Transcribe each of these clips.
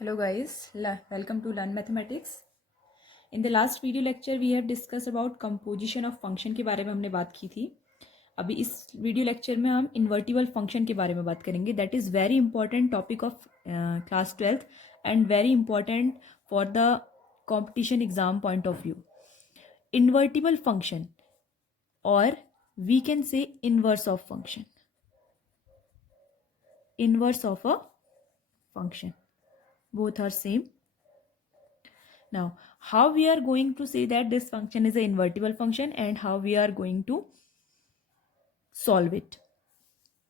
Hello guys, welcome to Learn Mathematics. In the last video lecture we have discussed about composition of function के बारे में हमने बात की थी. अभी इस वीडियो लेक्चर में हम इन्वर्टिबल फंक्शन के बारे में बात करेंगे. That is very important topic of class 12th and very important for the competition exam point of view. Invertible function और we can say inverse of function. Inverse of a function. Both are same. Now, how we are going to say that this function is an invertible function and how we are going to solve it.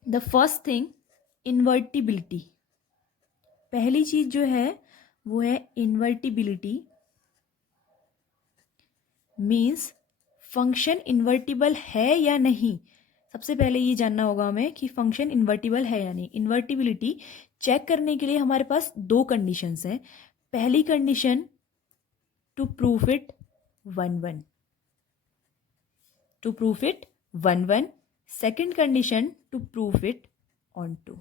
The first thing, invertibility. पहली चीज जो है वो है invertibility. Means function invertible है या नहीं. सबसे पहले ये जानना होगा हमें कि फंक्शन इन्वर्टिबल है या नहीं. इन्वर्टिबिलिटी चेक करने के लिए हमारे पास दो कंडीशंस हैं. पहली condition to proof it 1-1. To proof it 1-1. Second condition to proof it onto.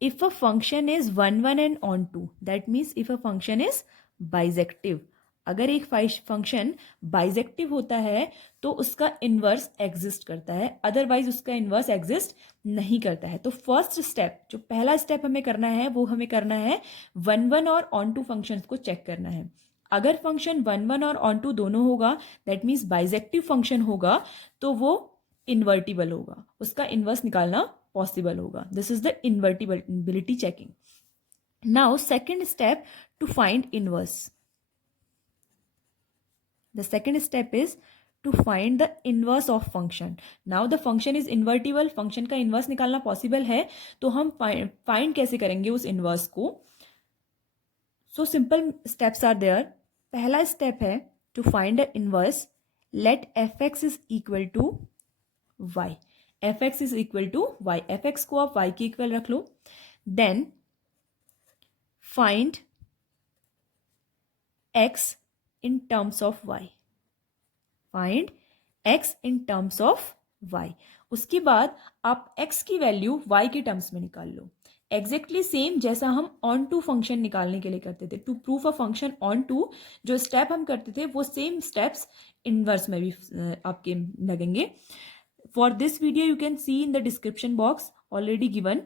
If a function is 1-1 and onto, that means if a function is bijective. अगर एक फंक्शन बाइजेक्टिव होता है तो उसका inverse exist करता है, otherwise उसका inverse exist नहीं करता है. तो फर्स्ट स्टेप, जो पहला स्टेप हमें करना है वो हमें करना है 1-1 और ऑन टू फंक्शंस को चेक करना है. अगर फंक्शन 1-1 और ऑन टू दोनों होगा, दैट मीन्स बाइजेक्टिव फंक्शन होगा, तो वो इन्वर्टिबल होगा, उसका इन्वर्स निकालना पॉसिबल होगा. This is the invertibility checking. Now second step to find inverse. The second step is to find the inverse of function. Now the function is invertible, function का inverse निकालना possible है, तो हम find कैसे करेंगे उस inverse को. So simple steps are there. पहला step है to find the inverse. Let fx is equal to y. fx is equal to y. fx को आप y के इक्वल रख लो. Then find x in terms of y. Find x in terms of y. उसके बाद आप x की value y के terms में निकाल लो. एग्जैक्टली सेम जैसा हम ऑन टू फंक्शन निकालने के लिए करते थे. To proof a function onto जो स्टेप हम करते थे वो सेम स्टेप्स इनवर्स में भी आपके लगेंगे. For this video you can see in the description box already given.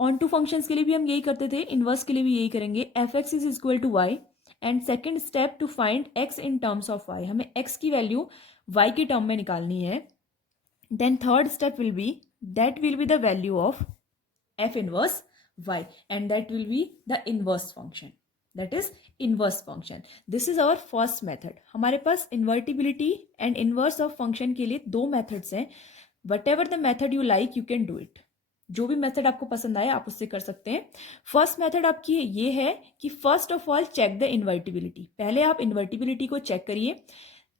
Onto functions के लिए भी हम यही करते थे, इनवर्स के लिए भी यही करेंगे. F x is equal to y and second step to find x in terms of y. हमें x की वैल्यू y के टर्म में निकालनी है. Then third step will be that will be the value of f inverse y and that will be the inverse function. That is inverse function. This is our first method. हमारे पास invertibility and inverse of function के लिए दो methods हैं. What ever the method you like you can do it. जो भी method आपको पसंद आए आप उससे कर सकते हैं. फर्स्ट मेथड आपकी ये है कि first of all check the invertibility. पहले आप इन्वर्टिबिलिटी को चेक करिए.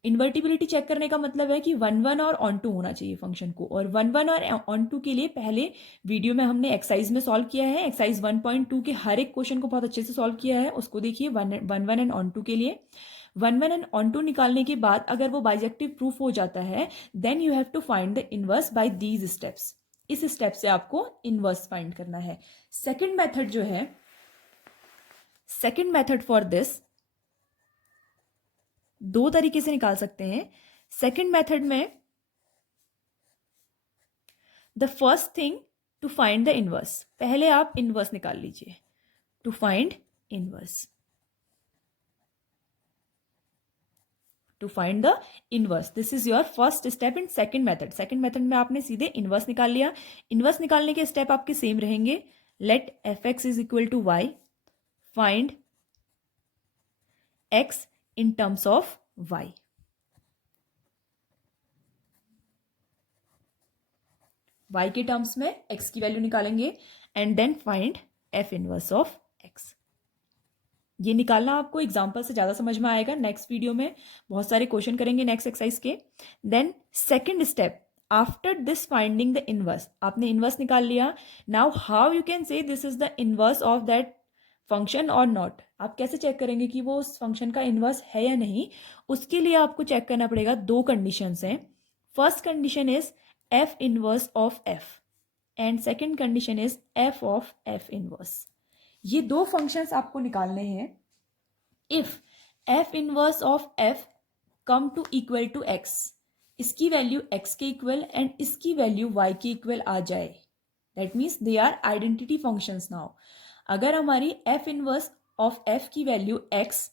इन्वर्टिबिलिटी चेक करने का मतलब है कि 1-1 और ऑन टू होना चाहिए फंक्शन को. और 1-1 और ऑन टू के लिए पहले वीडियो में हमने एक्सरसाइज में सॉल्व किया है. एक्सरसाइज 1.2 के हर एक क्वेश्चन को बहुत अच्छे से सॉल्व किया है, उसको देखिए. 1-1 एंड ऑन टू के लिए 1-1 एंड ऑन टू निकालने के बाद अगर वो बाइजेक्टिव प्रूफ हो जाता है then you have to find the inverse by these steps. इस स्टेप से आपको इनवर्स फाइंड करना है. सेकंड मेथड जो है, सेकंड मेथड फॉर दिस दो तरीके से निकाल सकते हैं. सेकंड मेथड में the first thing to find the inverse. पहले आप इनवर्स निकाल लीजिए. To find inverse, to find the inverse, this is your first step in second method. Second method में आपने सीधे इनवर्स निकाल लिया. इनवर्स निकालने के स्टेप आपके सेम रहेंगे. Let f x is equal to y. Find x in terms of y. Y के टर्म्स में एक्स की वैल्यू निकालेंगे and then find f inverse of x. ये निकालना आपको एग्जाम्पल से ज़्यादा समझ में आएगा. नेक्स्ट वीडियो में बहुत सारे क्वेश्चन करेंगे नेक्स्ट एक्सरसाइज के. Then second step, after this finding the inverse, आपने इनवर्स निकाल लिया. Now how you can say this is the inverse of that function or not. आप कैसे चेक करेंगे कि वो उस फंक्शन का इनवर्स है या नहीं. उसके लिए आपको चेक करना पड़ेगा. दो कंडीशंस हैं. First condition is f inverse of f and second condition is f of f inverse. ये दो फंक्शंस आपको निकालने हैं. If f inverse of f come to equal to x, इसकी वैल्यू x के इक्वल एंड इसकी value y के equal आ जाए, that means they are identity functions now. अगर हमारी f इनवर्स ऑफ f की value x,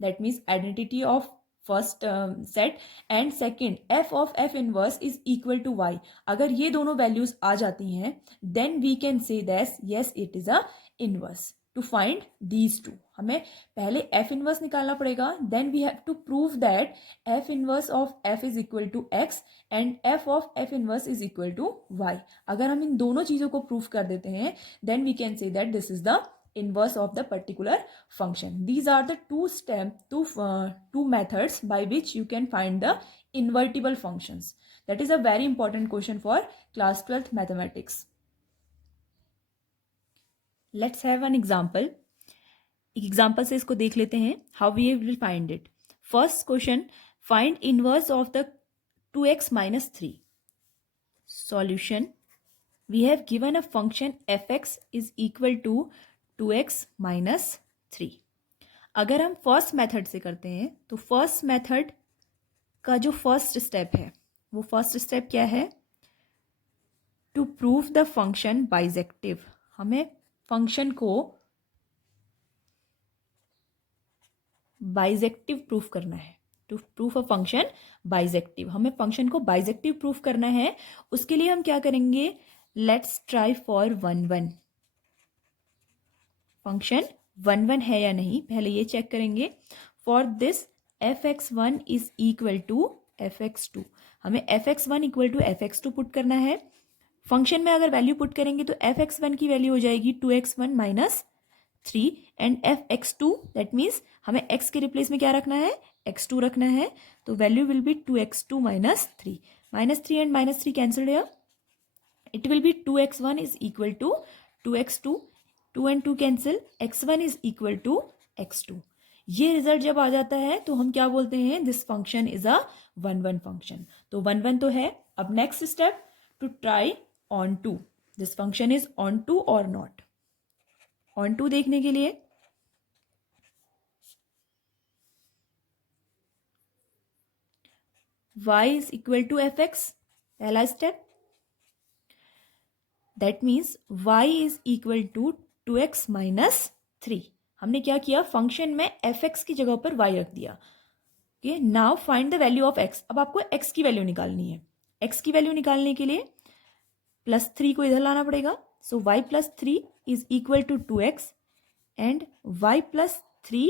that means identity of first set, and second f of f inverse is equal to y, अगर ये दोनों values आ जाती हैं, then we can say that yes it is a inverse. To find these two, हमें पहले f inverse निकालना पड़ेगा, then we have to prove that f inverse of f is equal to x and f of f inverse is equal to y. अगर हम इन दोनों चीजों को prove कर देते हैं, then we can say that this is the inverse of the particular function. These are the two methods by which you can find the invertible functions. That is a very important question for class 12th mathematics. Let's have an example. Example से इसको देख लेते हैं, how we will find it. First question, find inverse of the 2x minus 3. Solution, we have given a function fx is equal to 2x minus 3. अगर हम first method से करते हैं तो फर्स्ट मेथड का जो फर्स्ट स्टेप है, वो फर्स्ट स्टेप क्या है? To prove the function bijective. हमें फंक्शन को बाइजेक्टिव प्रूफ करना है. To proof a function bijective, हमें फंक्शन को बाइजेक्टिव प्रूफ करना है. उसके लिए हम क्या करेंगे? Let's try for 1 1. फंक्शन 1 1 है या नहीं, पहले ये चेक करेंगे. For this fx1 is equal to fx2. हमें fx1 equal to fx2 put करना है. फंक्शन में अगर वैल्यू पुट करेंगे तो fx1 की वैल्यू हो जाएगी 2x1 minus 3 and fx2, that means हमें x के रिप्लेस में क्या रखना है? x2 रखना है. तो value will be 2x2 minus 3. Minus 3 and minus 3 cancel here. It will be 2x1 is equal to 2x2, 2 and 2 cancel, x1 is equal to x2. ये रिजल्ट जब आ जाता है तो हम क्या बोलते हैं? This function is a 1 1 function. तो 1 1 तो है. अब next step, to try onto. This function is onto or not. Onto देखने के लिए y is equal to fx, पहला step. That means y is equal to 2x minus 3. हमने क्या किया? फंक्शन में fx की जगह पर y रख दिया. Okay, now find the value of x. अब आपको x की वैल्यू निकालनी है. x की वैल्यू निकालने के लिए +3 को इधर लाना पड़ेगा. So y plus 3 is equal to 2x and y plus 3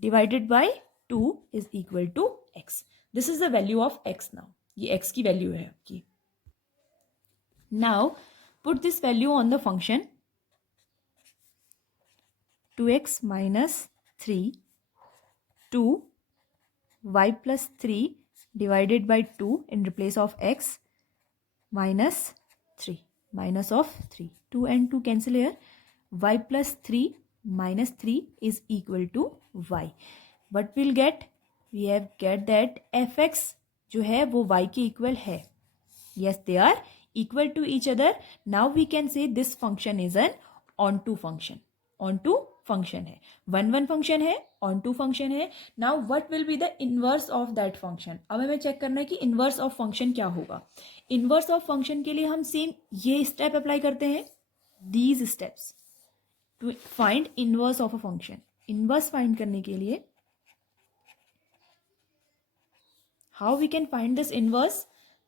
divided by 2 is equal to x. This is the value of x. Now ये x की वैल्यू है आपकी. Now put this value on the function 2x minus 3 to y plus 3 divided by 2 in replace of x minus 3, minus of 3. 2 and 2 cancel here. Y plus 3 minus 3 is equal to y. What we'll get? We have get that fx जो है वो y के equal है. Yes, they are equal to each other. Now we can say this function is an onto function. Onto function है. 1 1 function है, onto function है. Now what will be the inverse of that function? अब हमें check करना है कि inverse of function क्या होगा. Inverse of function के लिए हम सेम ये स्टेप अप्लाई करते हैं. These steps to find inverse of a function. Inverse find करने के लिए how we can find this inverse?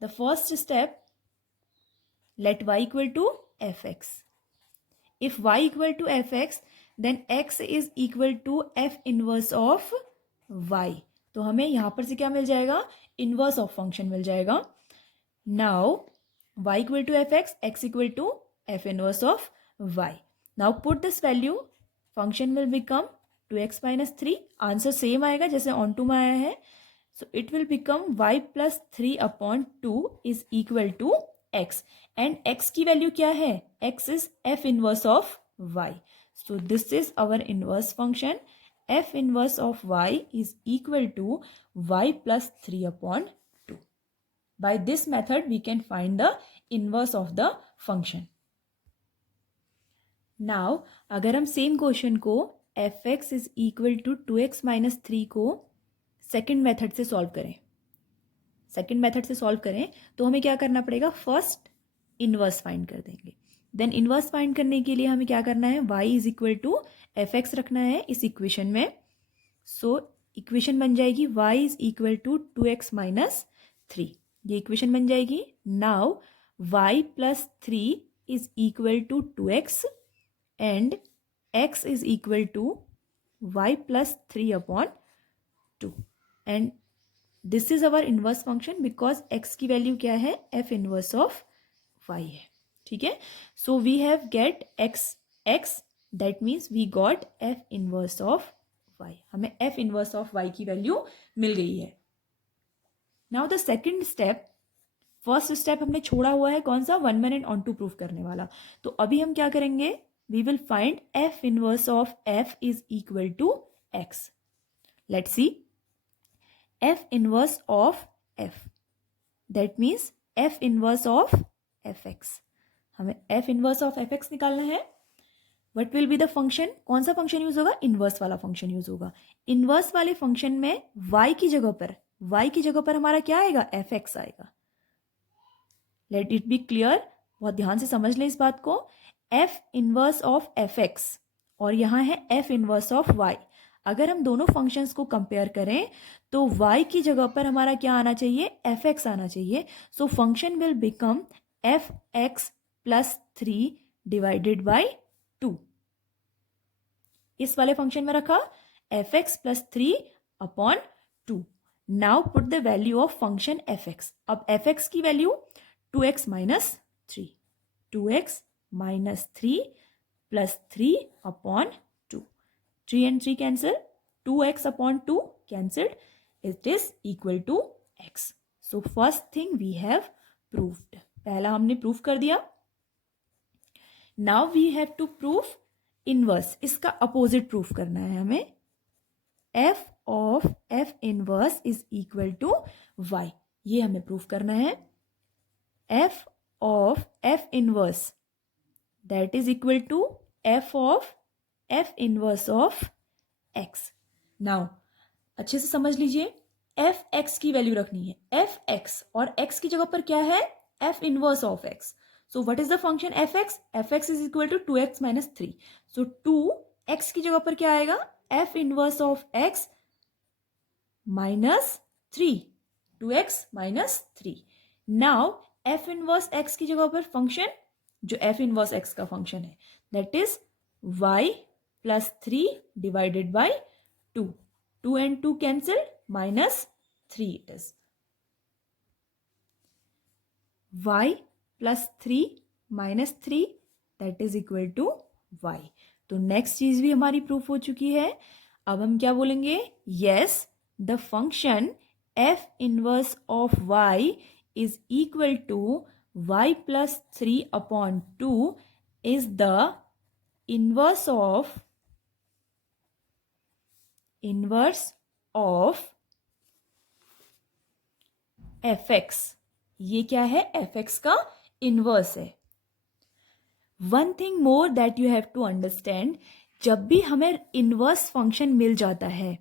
The first step, let y equal to fx. If y equal to fx, then x is equal to f inverse of y. तो हमें यहां पर से क्या मिल जाएगा? इनवर्स ऑफ फंक्शन मिल जाएगा. Now y equal to fx, x equal to f inverse of y. Now put this value, function will become 2x minus 3. Answer same आएगा जैसे ऑन टू में आया है. So it will become y plus 3 upon 2 is equal to x. And x की value क्या है? x is f inverse of y. So this is our inverse function. f inverse of y is equal to y plus 3 upon 2. By this method we can find the inverse of the function. Now अगर हम same question को f x is equal to 2x minus 3 को second method से solve करें तो हमें क्या करना पड़ेगा, फर्स्ट इनवर्स फाइंड कर देंगे। देन इनवर्स फाइंड करने के लिए हमें क्या करना है, y is equal to f x रखना है इस इक्वेशन में। सो इक्वेशन बन जाएगी y is equal to 2x minus 3, ये इक्वेशन बन जाएगी। Now y plus 3 is equal to 2x and x is equal to y plus 3 upon 2 and this is our inverse function because x की value क्या है, f inverse of y है, ठीक है। so we have get x that means we got f inverse of y, हमें f inverse of y की value मिल गई है। now the second step, first step हमने छोड़ा हुआ है कौन सा, 1 1 and on to प्रूफ करने वाला। तो अभी हम क्या करेंगे, we will find f inverse of f is equal to x. Let's see. f inverse of f, that means f inverse of fx, हमें f inverse of fx निकालना है। What will be the function, कौन सा function use होगा, inverse वाला function use होगा। Inverse वाले function में y की जगह पर हमारा क्या आएगा, fx आएगा। लेट इट बी क्लियर, बहुत ध्यान से समझ लें इस बात को। f inverse of F x और यहाँ है f इनवर्स ऑफ y। अगर हम दोनों फंक्शंस को कंपेयर करें तो y की जगह पर हमारा क्या आना चाहिए, fx आना चाहिए। So function will become fx plus 3 divided by 2। इस वाले फंक्शन में रखा fx plus 3 upon 2। Now put the value of function fx। अब fx की value 2x minus 3, 2x minus 3 plus 3 upon 2, 3 and 3 cancel, 2x upon 2 cancelled, it is equal to x. So first thing we have proved, पहला हमने proof कर दिया। Now we have to prove inverse, इसका opposite proof करना है हमें। f of f inverse is equal to y, ये हमें प्रूफ करना है। f of f inverse that is equal to f of f inverse of x. Now अच्छे से समझ लीजिए, f x की वैल्यू रखनी है, f x और x की जगह पर क्या है, f inverse of x. So what is the function f x? f x is equal to 2x minus 3. So 2x की जगह पर क्या आएगा, f inverse of x minus 3, 2x minus 3. Now f inverse x की जगह पर function जो f inverse x का फंक्शन है, that is y plus 3 divided by 2, 2 and 2 cancel, minus 3 it is y plus 3 minus 3 that is equal to y। तो next चीज भी हमारी प्रूफ हो चुकी है। अब हम क्या बोलेंगे, yes the function f inverse of y is equal to y plus 3 upon 2 is the inverse of fx। ये क्या है, fx का इनवर्स है। One thing more that you have to understand, जब भी हमें इनवर्स फंक्शन मिल जाता है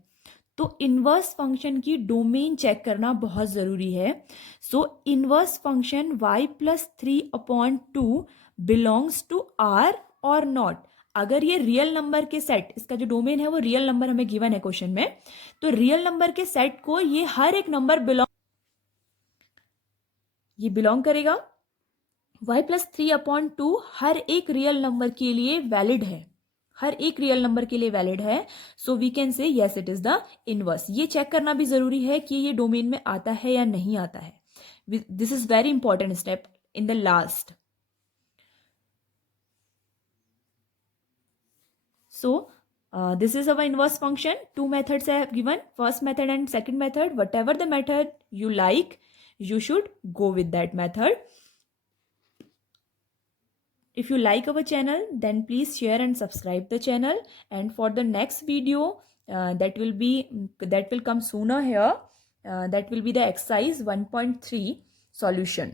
तो इनवर्स फंक्शन की डोमेन चेक करना बहुत ज़रूरी है। So inverse function y plus 3 upon 2 belongs to R or not. अगर ये रियल नंबर के सेट, इसका जो डोमेन है वो रियल नंबर हमें गिवन है क्वेश्चन में, तो रियल नंबर के सेट को ये हर एक नंबर बिलोंग करेगा। y प्लस 3 अपॉन 2 हर एक रियल नंबर के लिए वैलिड है, हर एक रियल नंबर के लिए वैलिड है। So we can say yes it is the inverse. ये चेक करना भी जरूरी है कि ये डोमेन में आता है या नहीं आता है। This is very important step in the last. So this is our inverse function. 2 methods I have given, first method and second method. Whatever the method you like, you should go with that method. If you like our channel, then please share and subscribe the channel. And for the next video that will come sooner here, that will be the exercise 1.3 solution.